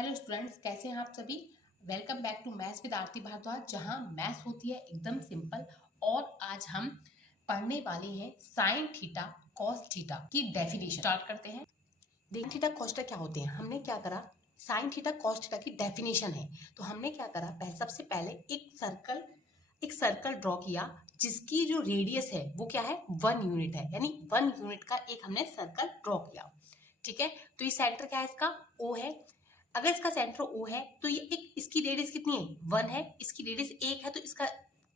Hello students, कैसे हैं आप सभी। Welcome back to maths with Aarti Bhardwaj, जहां मैथ्स होती है एकदम सिंपल। और आज हम पढ़ने वाले हैं साइन थीटा कॉस थीटा की डेफिनेशन। स्टार्ट करते हैं। देखिए थीटा कॉस थीटा क्या होते हैं। हमने क्या करा, साइन थीटा कॉस थीटा की डेफिनेशन है। तो हमने क्या करा, सबसे पहले एक सर्कल ड्रॉ किया जिसकी जो रेडियस है वो क्या है, 1 यूनिट है। यानी 1 यूनिट का एक हमने सर्कल ड्रॉ किया। ठीक है, तो ये सेंटर क्या है, इसका O है। अगर इसका सेंटर O है तो ये एक, इसकी रेडियस कितनी है, 1 है। इसकी रेडियस 1 है तो इसका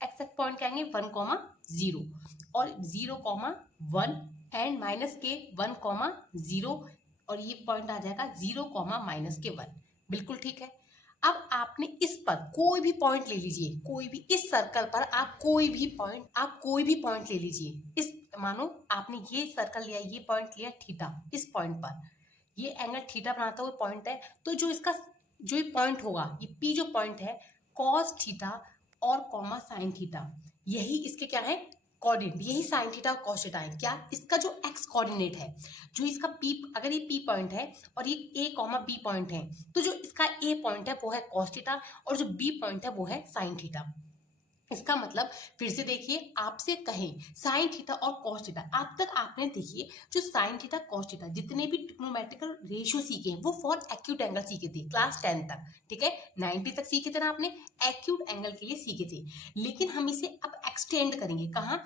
एक्सेक्ट पॉइंट क्या आएंगे, 1, 0 और 0, 1 एंड माइनस के 1, 0 और ये पॉइंट आ जाएगा 0, माइनस के 1। बिल्कुल ठीक है। अब आपने इस पर कोई भी पॉइंट ले लीजिए, कोई भी इस सर्कल पर आप कोई भी पॉइंट ले लीजिए। इस मानो आपने ये सर्कल लिया, ये पॉइंट लिया थीटा, इस पॉइंट पर ये एंगल थीटा बनाता हुआ पॉइंट है। तो जो ये पॉइंट होगा, ये पी जो पॉइंट है, कॉस थीटा और कॉमा साइन थीटा, यही इसके क्या है, कोऑर्डिनेट। यही साइन थीटा और कॉस थीटा है। क्या, इसका जो एक्स कोऑर्डिनेट है, जो इसका पी, अगर ये पी पॉइंट है और ये ए कॉमा बी पॉइंट है, तो जो इसका ए पॉइंट है वो है कॉस थीटा और जो बी पॉइंट है वो है साइन थीटा। इसका मतलब फिर से देखिए, आपसे कहें साइन थीटा और कॉस थीटा, अब तक आपने देखिए जो साइन थीटा कॉस थीटा जितने भी ट्रिग्नोमेट्रिकल रेशियो सीखे हैं वो फॉर एक्यूट एंगल सीखे थे क्लास 10 तक। ठीक है, 90 तक सीखे थे ना आपने, एक्यूट एंगल के लिए सीखे थे। लेकिन हम इसे अब एक्सटेंड करेंगे कहाँ,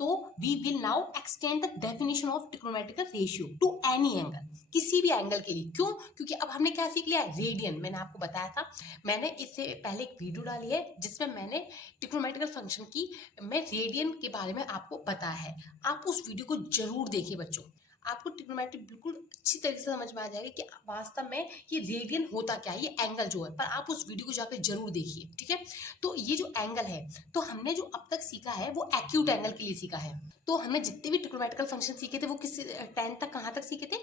तो we will now extend the definition of trigonometrical ratio to any angle, किसी भी एंगल के लिए। क्यों, क्योंकि अब हमने क्या सीख लिया है, रेडियन। मैंने आपको बताया था, मैंने इससे पहले एक वीडियो डाली है जिसमें मैंने ट्रिग्नोमेट्रिकल फंक्शन की मैं रेडियन के बारे में आपको बताया है। आप उस वीडियो को जरूर देखिए बच्चों, आपको ट्रिग्नोमेट्री बिल्कुल अच्छी तरीके से समझ में आ जाएगा कि वास्तव में ये रेडियन होता क्या है, ये एंगल जो है। पर आप उस वीडियो को जाकर जरूर देखिए। ठीक है, तो ये जो एंगल है, तो हमने जो अब तक सीखा है वो एक्यूट एंगल के लिए सीखा है। तो हमने जितने भी ट्रिग्नोमेट्रिकल फंक्शन सीखे थे वो किस 10 तक कहाँ तक सीखे थे,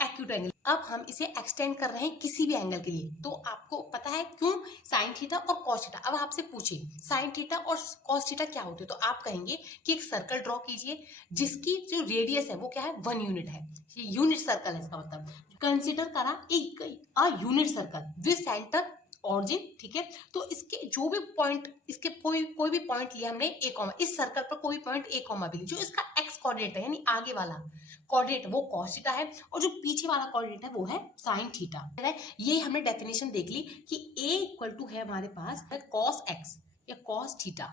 एक्यूट एंगल। अब हम इसे एक्सटेंड कर रहे हैं किसी भी एंगल के लिए। तो आपको पता है क्यों, साइन थीटा और कॉस थीटा। अब आपसे पूछे साइन थीटा और कॉस थीटा क्या होते हैं, तो आप कहेंगे कि एक सर्कल ड्रॉ कीजिए जिसकी जो रेडियस है वो क्या है, 1 यूनिट है। ये यूनिट सर्कल है, इसका मतलब कंसिडर करा एक unit circle with centre origin. ठीक है, तो इसके जो भी पॉइंट, इसके कोई भी पॉइंट लिया हमने ए कॉमा, इस सर्कल पर कोई पॉइंट ए कॉमा भी, जो इसका एक्स कोऑर्डिनेट है यानी आगे वाला कोऑर्डिनेट वो कॉस थीटा है और जो पीछे वाला कोऑर्डिनेट है वो है साइन थीटा। है, ये हमने डेफिनेशन देख ली कि a इक्वल टू है हमारे पास कॉस एक्स या कॉस थीटा।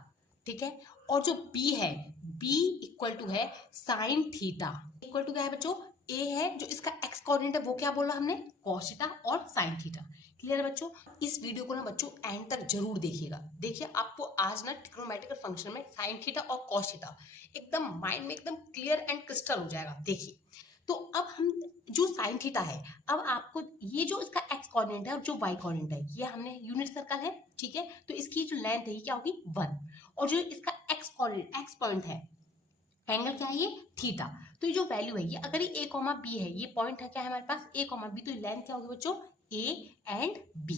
ठीक है, और जो b है, b इक्वल टू है साइन थीटा। इक्वल टू क्या है बच्चों, a है, जो इसका x कोऑर्डिनेट है वो क्या बोला हमने, कॉस थीटा और साइन थीटा। क्लियर है बच्चों। इस वीडियो को ना बच्चों एंड तक जरूर देखिएगा। देखिए आपको आज ना ट्रिग्नोमेट्रिकल फंक्शन में साइन थीटा और कॉस थीटा एकदम माइंड में एकदम क्लियर एंड क्रिस्टल हो जाएगा। देखिए, तो अब हम जो साइन थीटा है, अब आपको ये जो इसका एक्स कोऑर्डिनेट है और जो वाई कोऑर्डिनेट है, ये हमने यूनिट सर्कल है। ठीक है, तो इसकी जो लेंथ है ये क्या होगी, 1। और जो इसका एक्स कोऑर्डिनेट, एक्स पॉइंट है, एंगल क्या है ये, थीटा। तो ये जो वैल्यू है, ये अगर ये ए कॉमा बी है, ये पॉइंट है क्या है हमारे पास, ए कॉमा बी, तो लेंथ क्या होगी बच्चों, ए एंड बी।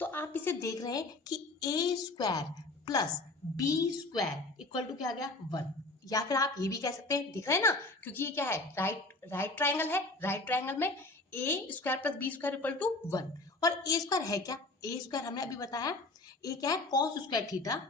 तो आप इसे देख रहे हैं कि a square plus b square equal to क्या आ गया, 1। या फिर आप ये भी कह सकते हैं, दिख रहे हैं ना, क्योंकि ये क्या है, राइट ट्राइंगल है। राइट ट्राइंगल में a square plus b square equal to 1। और ए स्क्वायर है क्या, ए स्क्वायर हमने अभी बताया, ए क्या है, cos square theta,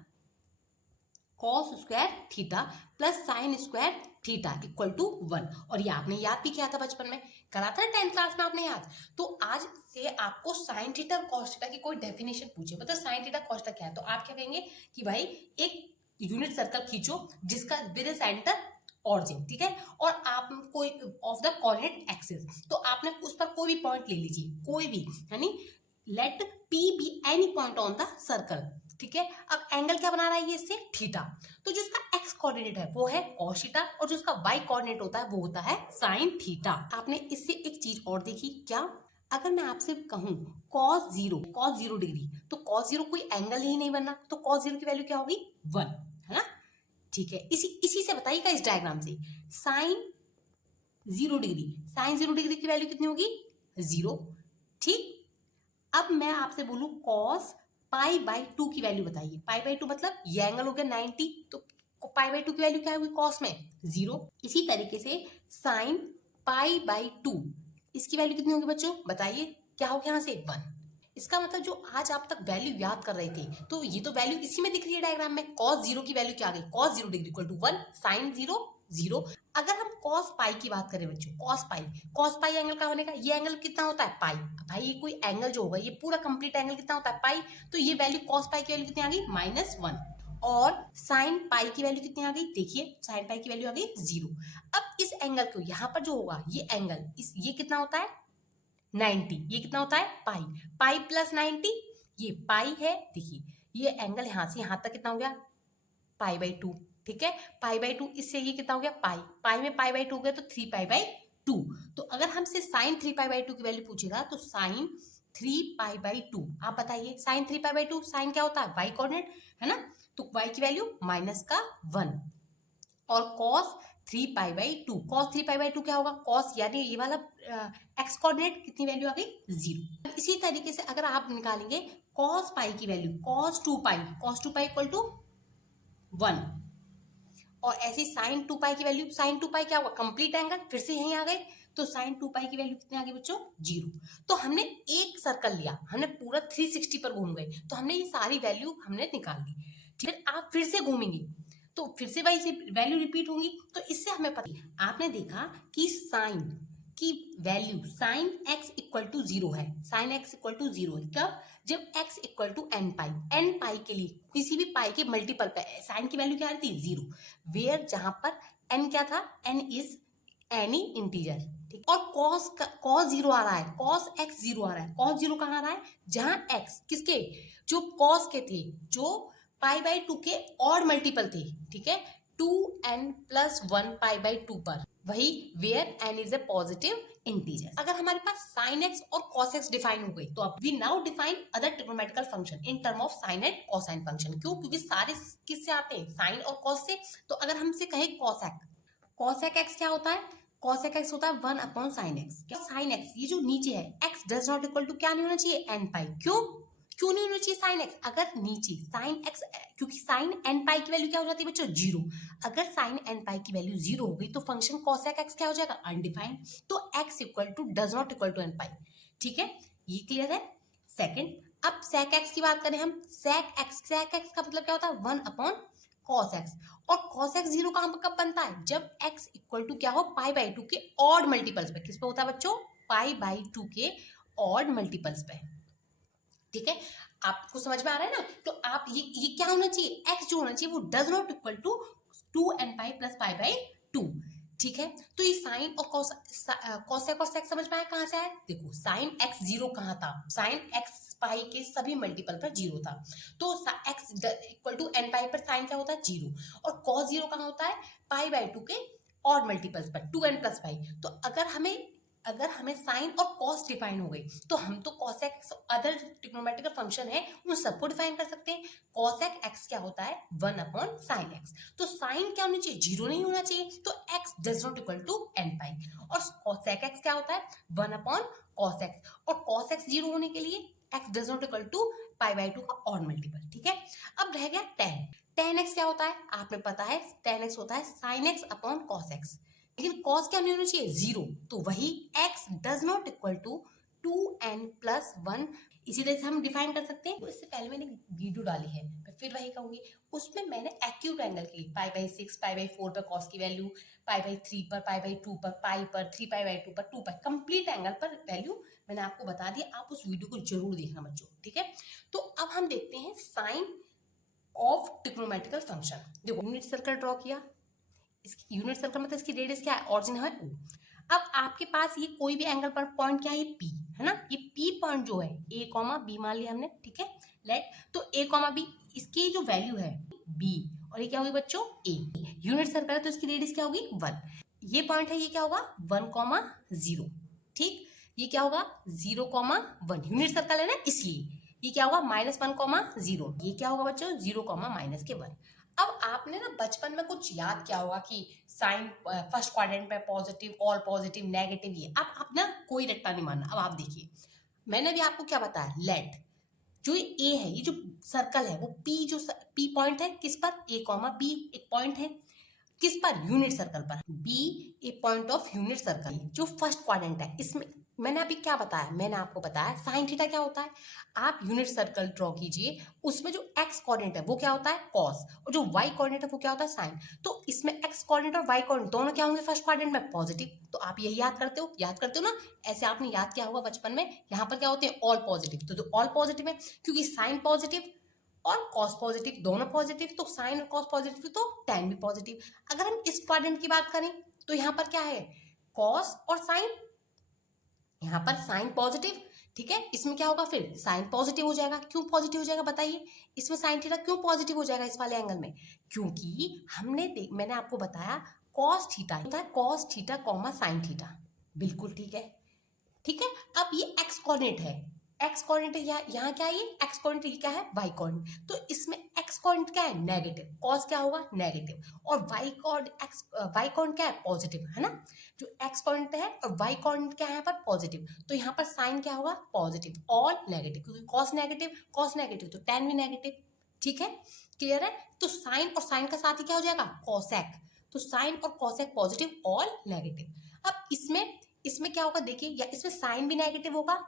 cos square theta plus sine square theta equal to 1। और ये आपने याद भी किया था बचपन में, करा था 10th क्लास में आपने याद। तो आज से आपको साइन थीटा और कॉस थीटा की कोई डेफिनेशन पूछे, मतलब साइन थीटा कॉस थीटा क्या है, तो आप क्या कहेंगे कि भाई एक यूनिट सर्कल खींचो जिसका विद सेंटर ऑरिजिन। ठीक है, और आप कोई ऑफ द कोऑर्डिनेट एक्सिस, तो आपने उस पर कोई भी पॉइंट ले लीजिए, कोई भी, यानी let P be any point on the circle. ठीक है, अब एंगल क्या बना रहा है ये इससे, थीटा। तो जो इसका एक्स कोऑर्डिनेट है वो है कॉस थीटा और जो इसका वाई कोऑर्डिनेट होता है वो होता है साइन थीटा। आपने इससे एक चीज और देखी क्या, अगर मैं आपसे कहूं cos 0 डिग्री, तो cos 0 कोई एंगल ही नहीं बनना, तो cos 0 की वैल्यू क्या होगी, 1, है ना। ठीक है, इसी से बताइएगा इस डायग्राम से, साइन 0 डिग्री, साइन 0 डिग्री की वैल्यू कितनी होगी, 0। ठीक, अब मैं आपसे बोलूं कॉस पाई बाई 2 की वैल्यू बताइए। पाई बाई 2 मतलब ये एंगल हो गया 90, तो पाई बाई 2 की वैल्यू क्या होगी कॉस में, 0। इसी तरीके से साइन पाई बाई 2, इसकी वैल्यू कितनी होगी बच्चों बताइए, क्या हो गया यहाँ से 1। इसका मतलब जो आज आप तक वैल्यू याद कर रहे थे, तो ये तो वैल्यू इसी में दिख रही है डायग्राम में। cos 0 की वैल्यू क्या आ गई, cos 0 degree equal to 1, sin 0 0। अगर हम cos पाई की बात करें बच्चों, cos पाई एंगल का होने का, ये एंगल कितना होता है पाई। भाई ये कोई एंगल जो होगा, ये पूरा कंप्लीट एंगल कितना होता है पाई, तो ये वैल्यू cos पाई की वैल्यू कितनी आ गई -1। और sin पाई की वैल्यू कितनी आ गई, देखिए sin पाई की वैल्यू आ गई 0। अब इस एंगल को यहाँ पर जो होगा ये एंगल, ये कितना होता है 90, ये कितना होता है पाई, पाई प्लस 90, ये पाई है। देखिए ये एंगल यहाँ से यहाँ तक कितना हो गया पाई बाई 2, ठीक है, पाई बाई 2, इससे ये कितना हो गया पाई, पाई में पाई बाई 2 हो गया तो 3 पाई बाई 2। तो अगर हमसे साइन 3 पाई बाई 2 की वैल्यू पूछेगा तो साइन 3 पाई बाई 2, आप बताइए साइन 3 पाई बाई 2, साइन क्या होता है वाई कोऑर्डिनेट है ना, तो वाई की वैल्यू -1। और cos 3 pi by 2, cos 3 pi by 2 क्या होगा, cos यानी ये वाला x कोऑर्डिनेट कितनी वैल्यू आ गई 0। इसी तरीके से अगर आप निकालेंगे cos पाई की value, cos 2 pi equal to 1। और ऐसी sin 2 पाई की वैल्यू, sin 2 पाई क्या होगा कंप्लीट एंगल, फिर से यहीं आ गए, तो sin 2 पाई की वैल्यू कितनी आ गई बच्चों 0। तो हमने एक सर्कल लिया, हमने पूरा 360 पर घूम गए, तो हमने ये सारी वैल्यू हमने निकाल दी। ठीक है, आप फिर से घूमेंगे तो फिर से वही वैल्यू रिपीट होंगी, तो इससे हमें पता है, आपने देखा कि साइन की value sine x equal to 0 है, साइन x इक्वल टू 0 है कब, जब x इक्वल टू n पाई के लिए किसी भी पाई के मल्टीपल पे साइन की वैल्यू क्या आ रही थी 0, वेयर जहां पर n क्या था, n इज एनी इंटीजर, ठीक। और cos 0 आ रहा है, cos x 0 आ रहा है, cos 0 कहाँ आ रहा है, जहां x किसके, जो cos के थे, जो पाई बाई 2 के और मल्टीपल थे, ठीक है, 2n प्लस 1 पाई बाई 2 पर, वही where n is a positive integer. अगर हमारे पास sin x और cos x डिफाइन हो गई, तो अब we now define other trigonometrical function in term of sin एंड cosine फंक्शन। क्यों, क्योंकि सारे किससे आते हैं, sin और cos से। तो अगर हमसे कहे cosec x क्या होता है, cosec x होता है 1 अपॉन sin x। क्या sin x ये जो नीचे है x does not equal to क्या नहीं होना चाहिए n पाई, क्यों नहीं होना चाहिए sin x, अगर नीचे sin x, क्योंकि sin n पाई की वैल्यू क्या हो जाती है बच्चों 0, अगर sin n पाई की वैल्यू 0 हो गई तो फंक्शन cosec x क्या हो जाएगा अनडिफाइंड, तो x equal to does not equal to n pi. ठीक है, ये क्लियर है। सेकंड, अब sec x की बात करें हम, sec x का मतलब क्या होता है 1 अपॉन cos x, और cos x 0 कब बनता है, जब x इक्वल टू क्या हो पाई बाई 2 के ऑड मल्टीपल्स पे, किस पे होता है बच्चों, पाई बाई 2 के ऑड मल्टीपल्स पे। ठीक है, आपको समझ में आ रहा है ना, तो आप ये क्या होना चाहिए, x जो होना चाहिए वो does not equal to 2n pi plus pi by 2। ठीक है, तो ये साइन और cosec और sec समझ में आया, कहाँ से आया, देखो साइन x 0 कहाँ था, साइन x पाई के सभी मल्टीपल पर 0 था, तो x इक्वल टू n पाई पर साइन क्या होता है 0, और cos 0 कहाँ होता है पाई बाई 2 के और मल्टीपल्स पर 2n प्लस पाई। तो अगर हमें साइन और कॉस डिफाइन हो गई, तो हम तो cosec अदर ट्रिग्नोमेट्रिकल फंक्शन है उन सबको डिफाइन कर सकते हैं। cosec x क्या होता है 1 अपॉन साइन x, तो साइन क्या होनी चाहिए 0 नहीं होना चाहिए, तो x does not equal to n pi, और cosec x क्या होता है 1 अपॉन cos x, और cos x 0 होने के लिए x does not equal to pi by 2 का और मल्टीपल। ठीक है, अब रह गया tan x क्या होता है, आपने पता है tan x होता है sin x upon cos x, लेकिन cos क्या नहीं होना चाहिए 0, तो वही x does not equal to 2n plus 1, इसी तरह से हम डिफाइन कर सकते हैं। तो इससे पहले मैंने वीडियो डाली है, मैं फिर वही कहूंगी, उसमें मैंने एक्यूट एंगल की पाई बाई 6 पाई बाई 4 पर cos की वैल्यू, पाई बाई 3 पर, पाई बाई 2 पर, पाई पर, 3 पाई बाई 2 पर, 2 पाई, कंप्लीट एंगल पर वैल्यू मैंने आपको बता दिया, आप उस वीडियो को जरूर देखना बच्चों। ठीक है, तो अब हम देखते हैं साइन ऑफ ट्रिग्नोमेट्रिकल फंक्शन। देखो यूनिट सर्कल ड्रॉ किया, इसकी यूनिट सर्कल मतलब इसकी रेडियस क्या है, ऑरिजिन है O। अब आपके पास ये कोई भी एंगल पर पॉइंट क्या है, P है ना, ये P पॉइंट जो है A कॉमा B मान लिया हमने, ठीक है, लेट, तो A कॉमा B इसकी जो वैल्यू है B, और ये क्या होगी बच्चों A, यूनिट सर्कल है तो इसकी रेडियस क्या होगी 1, ये पॉइंट है ये क्या होगा 1,0, ठीक, ये क्या होगा 0,1, यूनिट सर्कल है ना इसलिए ये क्या होगा -1,0, ये क्या होगा बच्चों 0, -1। अब आपने ना बचपन में कुछ याद किया होगा कि साइन फर्स्ट क्वाड्रेंट में पॉजिटिव, ऑल पॉजिटिव, नेगेटिव, ये अब आप ना कोई रट्टा नहीं मानना। अब आप देखिए, मैंने भी आपको क्या बताया, लेट जो ए है, ये जो सर्कल है वो पी, जो पी पॉइंट है किस पर, ए कॉमा बी एक पॉइंट है किस पर, यूनिट सर्कल पर, B A point of unit circle जो फर्स्ट क्वाड्रेंट है, इसमें मैंने अभी क्या बताया, मैंने आपको बताया साइन थीटा क्या होता है। आप यूनिट सर्कल ड्रॉ कीजिए, उसमें जो एक्स कोऑर्डिनेट है वो क्या होता है कॉस, और जो वाई कोऑर्डिनेट है वो क्या होता है साइन। तो इसमें एक्स कोऑर्डिनेट और वाई कोऑर्डिनेट दोनों क्या होंगे फर्स्ट क्वाड्रेंट में पॉजिटिव। तो आप यही याद करते हो ना, ऐसे आपने याद किया होगा बचपन में, यहाँ पर क्या होते हैं ऑल पॉजिटिव। तो जो ऑल पॉजिटिव है, क्योंकि साइन पॉजिटिव और कॉस पॉजिटिव दोनों पॉजिटिव, तो साइन और कॉस पॉजिटिव तो टैन भी पॉजिटिव। अगर हम इस क्वाड्रेंट की बात करें तो यहाँ पर क्या है कॉस और साइन, यहाँ पर साइन पॉजिटिव, ठीक है। इसमें क्या होगा फिर साइन पॉजिटिव हो जाएगा। क्यों पॉजिटिव हो जाएगा बताइए, इसमें साइन थीटा क्यों पॉजिटिव हो जाएगा इस वाले एंगल में, क्योंकि मैंने आपको बताया कॉस थीटा होता है cos theta comma sine theta, बिल्कुल ठीक है। ठीक है, अब ये एक्स कोऑर्डिनेट है, एक्स कोऑर्डिनेट है, यहाँ क्या है ये एक्स कोऑर्डिनेट, ये क्या है वाई कोऑर्डिनेट। तो इसमें एक्स कोऑर्डिनेट क्या है नेगेटिव, कॉस क्या होगा नेगेटिव, और वाई कोऑर्डिनेट क्या है पॉजिटिव, है ना। जो एक्स कोऑर्डिनेट है और वाई कोऑर्डिनेट क्या है यहाँ पर पॉजिटिव, तो यहाँ पर साइन क्या होगा पॉजिटिव और नेगेटिव, क्योंकि कॉस नेगेटिव तो टेन भी नेगेटिव, ठीक है। क्लियर है, तो साइन और साइन का साथ ही क्या हो जाएगा कॉसेक, तो साइन और कॉसेक पॉजिटिव और नेगेटिव। अब इसमें क्या होगा देखिए, या इसमें साइन भी नेगेटिव होगा,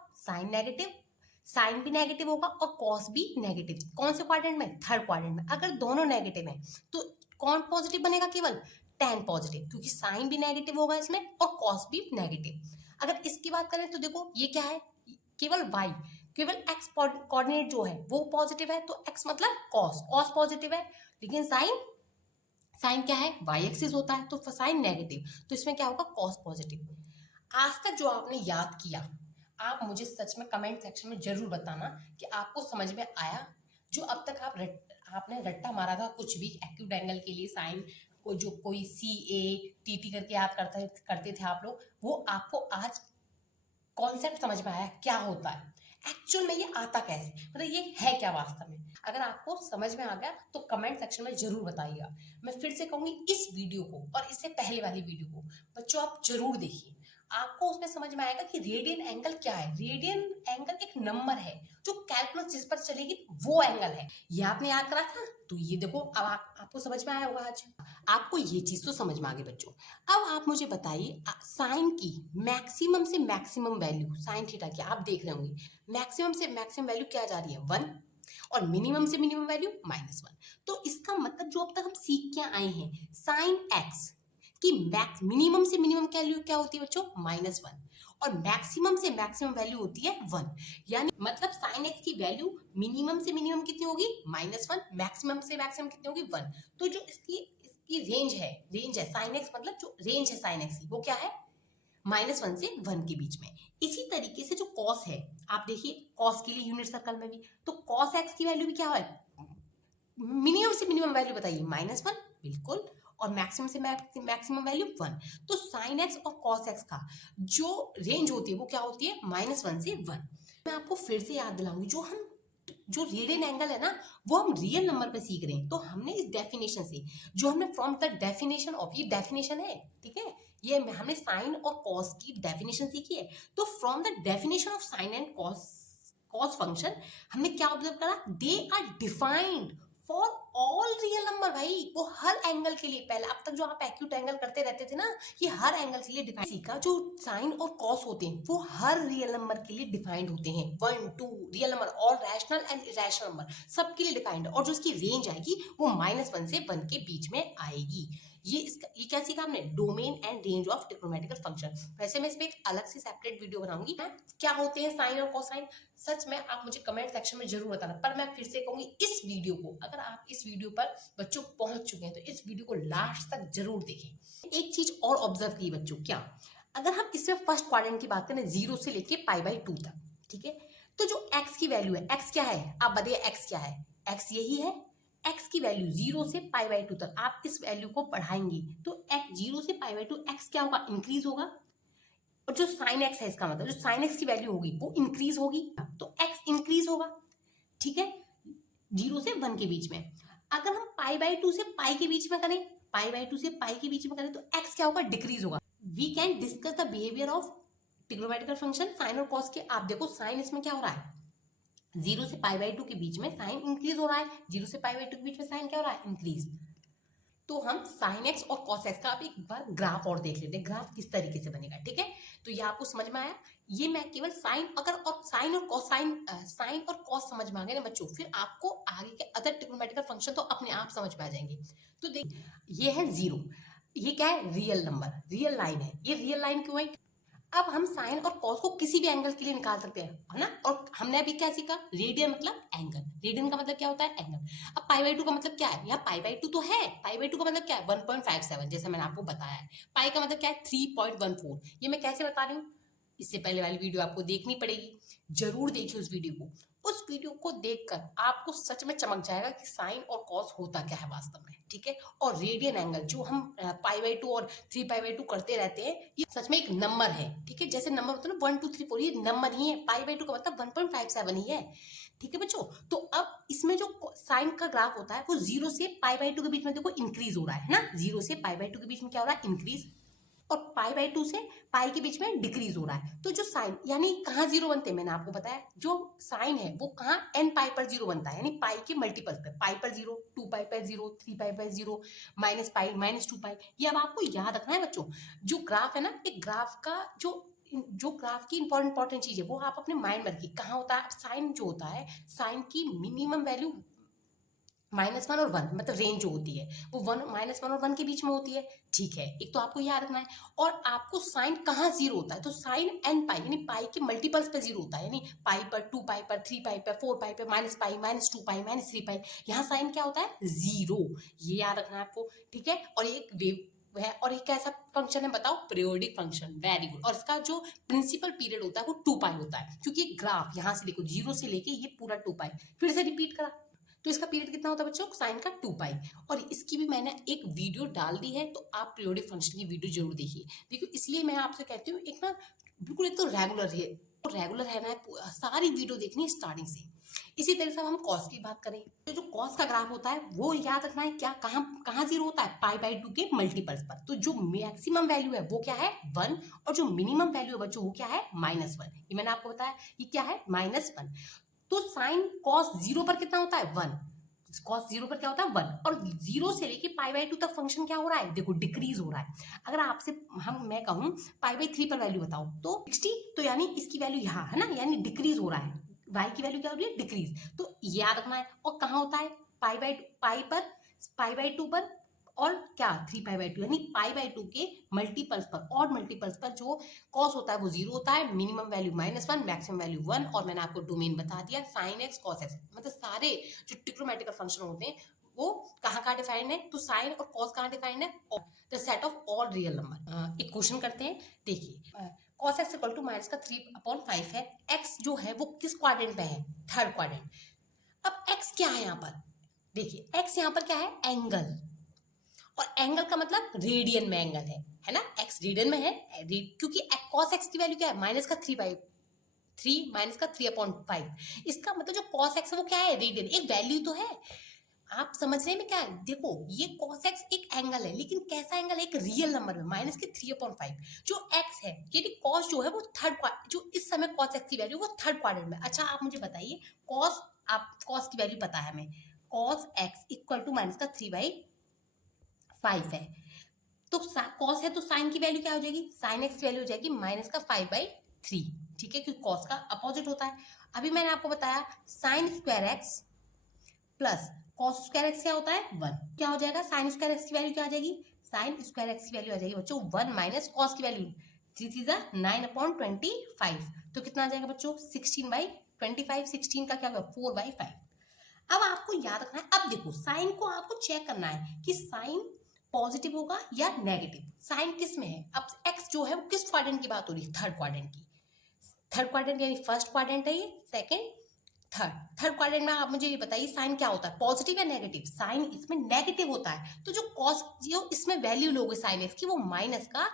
साइन भी नेगेटिव होगा और कॉस भी नेगेटिव। कौन से क्वाड्रेंट में थर्ड क्वाड्रेंट में। अगर दोनों नेगेटिव है तो कौन पॉजिटिव बनेगा केवल टैन पॉजिटिव, क्योंकि साइन भी नेगेटिव होगा इसमें और कॉस भी नेगेटिव। अगर इसकी बात करें तो देखो ये क्या है केवल वाई, केवल एक्स कोऑर्डिनेट जो है वो पॉजिटिव है, तो एक्स मतलब कॉस पॉजिटिव है, लेकिन साइन क्या है वाई एक्सिस होता है, तो साइन नेगेटिव, तो इसमें क्या होगा कॉस पॉजिटिव। आज तक जो आपने याद किया, आप मुझे सच में कमेंट सेक्शन में जरूर बताना कि आपको समझ में आया। जो अब तक आपने रट्टा मारा था कुछ भी एक्यूट एंगल के लिए साइन को, जो कोई सी ए टी टी करके आप करते थे आप लोग, वो आपको आज कॉन्सेप्ट समझ में आया क्या होता है एक्चुअल में, ये आता कैसे, मतलब ये है क्या वास्तव में। अगर आपको समझ में आ गया तो कमेंट सेक्शन में जरूर बताइएगा। मैं फिर से कहूंगी इस वीडियो को और इससे पहले वाली वीडियो को बच्चों आप जरूर देखिए, आपको उसमें समझ में आएगा कि रेडियन एंगल क्या है। रेडियन एंगल एक नंबर है जो कैलकुलस जिस पर चलेगी वो एंगल है। ये आपने याद करा था, तो ये देखो अब आपको समझ में आया होगा आज। आपको ये चीज तो समझ में आ गई बच्चों। अब आप मुझे बताइए साइन की मैक्सिमम से मैक्सिमम वैल्यू साइन थीटा की आप देख रहे होंगे, मैक्सिमम से मैक्सिमम वैल्यू क्या जा रही है 1, और मिनिमम से मिनिमम वैल्यू -1। तो इसका मतलब जो अब तक हम सीख के आए हैं साइन एक्स की मिनिमम से मिनिमम वैल्यू क्या होती है बच्चों -1, और मैक्सिमम से मैक्सिमम वैल्यू होती है 1। यानी मतलब साइन एक्स की वैल्यू मिनिमम से मिनिमम कितनी होगी -1, मैक्सिमम से मैक्सिमम कितनी होगी 1। तो जो इसकी रेंज है साइन एक्स मतलब जो रेंज है साइन एक्स की वो क्या है -1 से 1 के बीच में। इसी तरीके से जो कॉस है, आप देखिए कॉस के लिए यूनिट सर्कल में भी, तो कॉस एक्स की वैल्यू भी क्या है मिनिमम से मिनिमम वैल्यू बताइए -1 बिल्कुल, और मैक्सिमम से मैक्सिमम वैल्यू 1। तो साइन एक्स और कॉस एक्स का जो रेंज होती है वो क्या होती है -1 से 1। मैं आपको फिर से याद दिलाऊंगी, जो रेडियन एंगल है ना वो हम रियल नंबर पे सीख रहे हैं। तो हमने इस डेफिनेशन से जो हमने फ्रॉम द डेफिनेशन ऑफ, ये डेफिनेशन है ठीक है, ये हमने साइन और कॉस की डेफिनेशन सीखी है। तो from the definition of sine and cos function हमने क्या ऑब्जर्व करा, they are defined for all real number. भाई वो हर एंगल के लिए, पहले अब तक जो आप एक्यूट एंगल करते रहते थे ना, ये हर एंगल के लिए डिफाइन सीखा। जो साइन और कॉस होते हैं वो हर रियल नंबर के लिए डिफाइंड होते हैं, 1 2 रियल नंबर और रैशनल एंड इरेशनल नंबर सबके लिए डिफाइंड है। और जो इसकी रेंज आएगी वो -1 से 1 के बीच में आएगी। ये क्या सीखा हमने, domain and range of trigonometrical function. वैसे मैं इस पे एक अलग से सेपरेट वीडियो बनाऊंगी क्या होते हैं साइन और कोसाइन, सच में आप मुझे कमेंट सेक्शन में जरूर बताना। पर मैं फिर से कहूंगी इस वीडियो को, अगर आप इस वीडियो पर बच्चों पहुंच चुके हैं तो इस वीडियो को लास्ट तक जरूर देखें। एक चीज और ऑब्जर्व की बच्चों, क्या अगर हम इसमें फर्स्ट क्वाड्रेंट की बात करें 0 से लेके π/2 तक, ठीक है, तो जो x की वैल्यू है, x क्या है आप बताइए, x क्या है, x यही है। x की वैल्यू 0 से π/2 तक आप इस वैल्यू को बढ़ाएंगे तो x 0 से π/2 x क्या होगा इंक्रीज होगा, और जो साइन एक्स है इसका मतलब जो साइन एक्स की वैल्यू होगी वो इंक्रीज होगी, तो x इंक्रीज होगा, ठीक है, 0 से 1 के बीच में। अगर हम π/2 से पाई के बीच में करें, π/2 से पाई के बीच में करें तो x क्या होगा डिक्रीज होगा। We can discuss the behaviour of trigonometrical function sine और कॉस के। आप देखो साइन इसमें क्या हो रहा है 0 से π/2 के बीच में साइन इंक्रीज हो रहा है, 0 से π/2 के बीच में साइन क्या हो रहा है इंक्रीज। तो हम साइन एक्स और कॉस एक्स का अब एक बार ग्राफ और देख लेते हैं, ग्राफ किस तरीके से बनेगा। ठीक है, तो ये आपको समझ में आया। ये मैं केवल साइन अगर और साइन और कोसाइन साइन और कॉस समझ में आ गए ना बच्चों, फिर आपको आगे के अदर ट्रिग्नोमेट्रिकल फंक्शन तो अपने आप समझ में आ जाएंगे। तो देख, ये है जीरो, ये क्या है, रियल नंबर, रियल लाइन है। ये रियल लाइन क्यों है? अब हम साइन और कॉस को किसी भी एंगल के लिए निकाल सकते हैं, है ना। और हमने अभी क्या सीखा, रेडियन मतलब एंगल, रेडियन का मतलब क्या होता है, एंगल। अब पाई बाई टू का मतलब क्या है, यहाँ पाई बाई टू तो है, पाई बाई टू का मतलब क्या है, 1.57, जैसे मैंने आपको बताया है। पाई का मतलब क्या है, 3.14। ये मैं कैसे बता रही हूँ, इससे पहले वाली वीडियो आपको देखनी पड़ेगी, जरूर देखिए उस वीडियो को। उस वीडियो को देखकर आपको सच में चमक जाएगा कि साइन और कॉस होता क्या है वास्तव में। ठीक है, और रेडियन एंगल जो हम पाई बाई टू और 3 पाई बाई 2 करते रहते हैं, ये सच में एक नंबर है। ठीक है, जैसे नंबर होता है ना 1 2 3 4, ये नंबर ही है। पाई बाई टू का मतलब 1.57 ही है। ठीक है बच्चों, तो अब इसमें जो साइन का ग्राफ होता है वो 0 से पाई बाई 2 के बीच में देखो इंक्रीज हो रहा है ना। 0 से पाई बाई 2 के बीच में क्या हो रहा है, इंक्रीज। और पाई बाई 2 से पाई के बीच में डिक्रीज हो रहा है। तो जो साइन यानी कहाँ जीरो बनते हैं, मैंने आपको बताया, जो साइन है वो कहाँ एन पाई पर जीरो बनता है, यानी पाई के मल्टीपल पे, पाई पर जीरो, 2 पाई पर जीरो, 3 पाई पर जीरो, माइनस पाई, -2 पाई। ये अब आपको याद रखना है बच्चों। जो ग्राफ है ना, एक ग्राफ का जो ग्राफ की इंपॉर्टेंट चीज है वो आप अपने माइंड में रखिए। कहाँ होता है साइन, जो होता है साइन की मिनिमम वैल्यू -1 और 1, मतलब रेंज जो होती है वो -1 और 1 के बीच में होती है। ठीक है, एक तो आपको याद रखना है। और आपको साइन कहाँ जीरो होता है, तो साइन एन पाई यानी पाई के मल्टीपल्स पे जीरो होता है, यानी पाई पर, 2 पाई पर, 3 पाई पर, 4 पाई पर, -पाई, -2 पाई, -3 पाई, यहाँ साइन क्या होता है, जीरो। ये याद रखना है आपको। ठीक है, और एक वेव है, और एक कैसा फंक्शन है बताओ, पीरियोडिक फंक्शन। Very good. और इसका जो प्रिंसिपल पीरियड होता है वो 2 पाई होता है, क्योंकि ग्राफ यहाँ से देखो 0 से लेके ये पूरा 2 पाई, फिर से रिपीट करा तो इसका पीरियड कितना होता है बच्चों, साइन का 2 पाई। और इसकी भी मैंने एक वीडियो डाल दी है, तो आप पीरियोडिक फंक्शन की वीडियो जरूर देखिए। देखिए, इसलिए मैं आपसे कहती हूँ एक ना बिल्कुल एक तो रेगुलर है, तो रेगुलर है ना, सारी वीडियो देखनी है स्टार्टिंग से। इसी तरह से हम कॉस की बात करें, तो जो कॉस का ग्राफ होता है वो याद रखना है, क्या कहाँ कहाँ जीरो होता है, पाई बाई 2 के मल्टीपल्स पर। तो जो मैक्सिमम वैल्यू है वो क्या है, 1, और जो मिनिमम वैल्यू है बच्चों वो क्या है, -1। ये मैंने आपको बताया, ये क्या है, -1। तो साइन कॉस जीरो पर कितना होता है, 1। कॉस जीरो पर क्या होता है, 1। और 0 से लेके पाई बाई 2 तक फंक्शन क्या हो रहा है, देखो डिक्रीज हो रहा है। अगर आपसे मैं कहूँ पाई बाई 3 पर वैल्यू बताओ तो 60, तो यानी इसकी वैल्यू यहाँ है ना, यानी डिक्रीज हो रहा है। वाई की वैल्यू क्या हो रही है, डिक्रीज। तो याद रखना है। और कहाँ होता है, पाई बाई 2 पर, और क्या 3 पाई बाई 2, यानी पाई बाई 2 के मल्टीपल्स पर, और मल्टीपल्स पर जो कॉस होता है वो जीरो होता है, मिनिमम वैल्यू -1, मैक्सिमम वैल्यू 1। और मैंने आपको डोमेन बता दिया, साइन एक्स कॉस एक्स, मतलब सारे जो ट्रिग्नोमेट्रिकल फंक्शन होते हैं वो कहाँ डिफाइंड है, तो साइन और कॉस कहाँ डिफाइंड है, the set of all real number. एक क्वेश्चन करते हैं, देखिए cos x equal to minus का 3/5 है। एक्स जो है वो किस क्वाड्रेंट पे है, थर्ड क्वाड्रेंट। अब एक्स क्या है यहाँ पर, देखिए एक्स यहाँ पर क्या है, एंगल। और एंगल का मतलब रेडियन में एंगल है ना, एक्स रेडियन में है, क्योंकि कॉस एक्स की वैल्यू क्या है, -3 माइनस का 3/5। इसका मतलब जो कॉस एक्स है वो क्या है, रेडियन, एक वैल्यू तो है। आप समझने में क्या है, देखो ये cos x एक एंगल है, लेकिन कैसा एंगल है, एक रियल नंबर में, -3/5। जो x है यानी cos जो है वो जो इस समय cos x की वैल्यू वो थर्ड क्वाड्रेंट में। अच्छा आप मुझे बताइए, cos की वैल्यू पता है हमें, cos x इक्वल टू -3/5 है। तो cos है तो साइन की वैल्यू क्या हो जाएगी, साइन x की वैल्यू हो जाएगी -5/3। ठीक है, क्योंकि cos का अपोजिट होता है। अभी मैंने आपको बताया sine square x plus cos square x क्या होता है, 1। क्या हो जाएगा, साइन स्क्वायर एक्स की वैल्यू क्या आ जाएगी, साइन स्क्वायर एक्स की वैल्यू आ जाएगी बच्चों 1 माइनस कॉस की वैल्यू 3 9/25। तो कितना आ जाएगा बच्चों, 16/25। 16 का क्या होगा, 4/5। अब आपको याद रखना है, अब देखो साइन को आपको चेक करना है कि साइन पॉजिटिव होगा या नेगेटिव। साइन किस में है, अब एक्स जो है वो किस क्वाड्रेंट की बात हो रही है, थर्ड क्वाड्रेंट की। थर्ड क्वाड्रेंट यानी फर्स्ट क्वाड्रेंट है ये, सेकंड, थर्ड क्वाड्रेंट में आप मुझे ये बताइए साइन क्या होता है, पॉजिटिव या नेगेटिव। साइन इसमें नेगेटिव होता है, तो जो कॉस जो इसमें वैल्यू लोगे साइन एक्स की वो माइनस का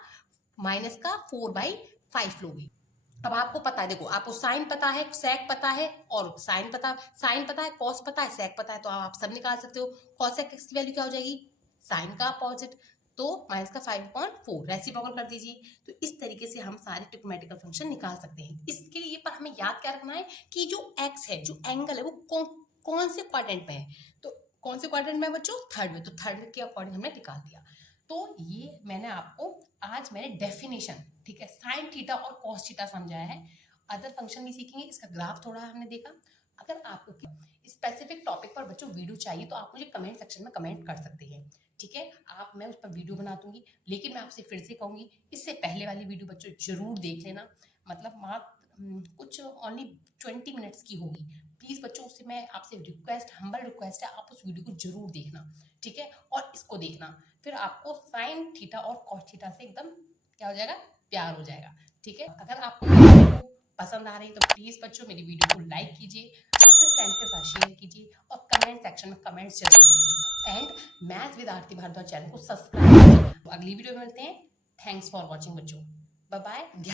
4/5 लोगे। अब आपको पता है, देखो आपको साइन पता है, सेक पता है, और साइन पता है, कॉस पता है, सेक पता है, तो आप सब निकाल सकते हो। कॉस एक्स की वैल्यू क्या हो जाएगी, साइन का अपोजिट, तो माइनस का 5/4 रेसिप्रोकल कर दीजिए। तो इस तरीके से हम सारे ट्रिग्नोमेट्रिकल फंक्शन निकाल सकते हैं। इसके लिए पर हमें याद क्या रखना है कि जो एक्स है, जो एंगल है वो कौन से क्वाड्रेंट में है, तो कौन से क्वाड्रेंट में बच्चों? थर्ड में। तो थर्ड के अकॉर्डिंग हमने निकाल दिया। तो ये मैंने आपको आज मैंने डेफिनेशन, ठीक है, साइन थीटा और कॉस थीटा समझाया है। अदर फंक्शन भी सीखेंगे, इसका ग्राफ थोड़ा हमने देखा। अगर आपको स्पेसिफिक टॉपिक पर बच्चों वीडियो चाहिए तो आप मुझे कमेंट सेक्शन में कमेंट कर सकते हैं, ठीक है। आप मैं उस पर वीडियो बना दूंगी। लेकिन मैं आपसे फिर से कहूंगी, इससे पहले वाली वीडियो बच्चों जरूर देख लेना। मतलब मात्र कुछ ओनली 20 मिनट्स की होगी। प्लीज बच्चों, उससे मैं आपसे रिक्वेस्ट, हम्बल रिक्वेस्ट है, आप उस वीडियो को जरूर देखना, ठीक है। और इसको देखना, फिर आपको साइन थीटा और कॉस थीटा से एकदम क्या हो जाएगा? प्यार हो जाएगा, ठीक है। अगर आपको मेरी वीडियो पसंद आ रही है तो प्लीज बच्चों मेरी वीडियो को लाइक कीजिए, अपने फ्रेंड्स के साथ शेयर कीजिए और कमेंट सेक्शन में कमेंट्स जरूर कीजिए। And maths with Aarti Bhardwaj channel को सब्सक्राइब कीजिए। अगली वीडियो में मिलते हैं। थैंक्स फॉर वॉचिंग बच्चों। Bye bye.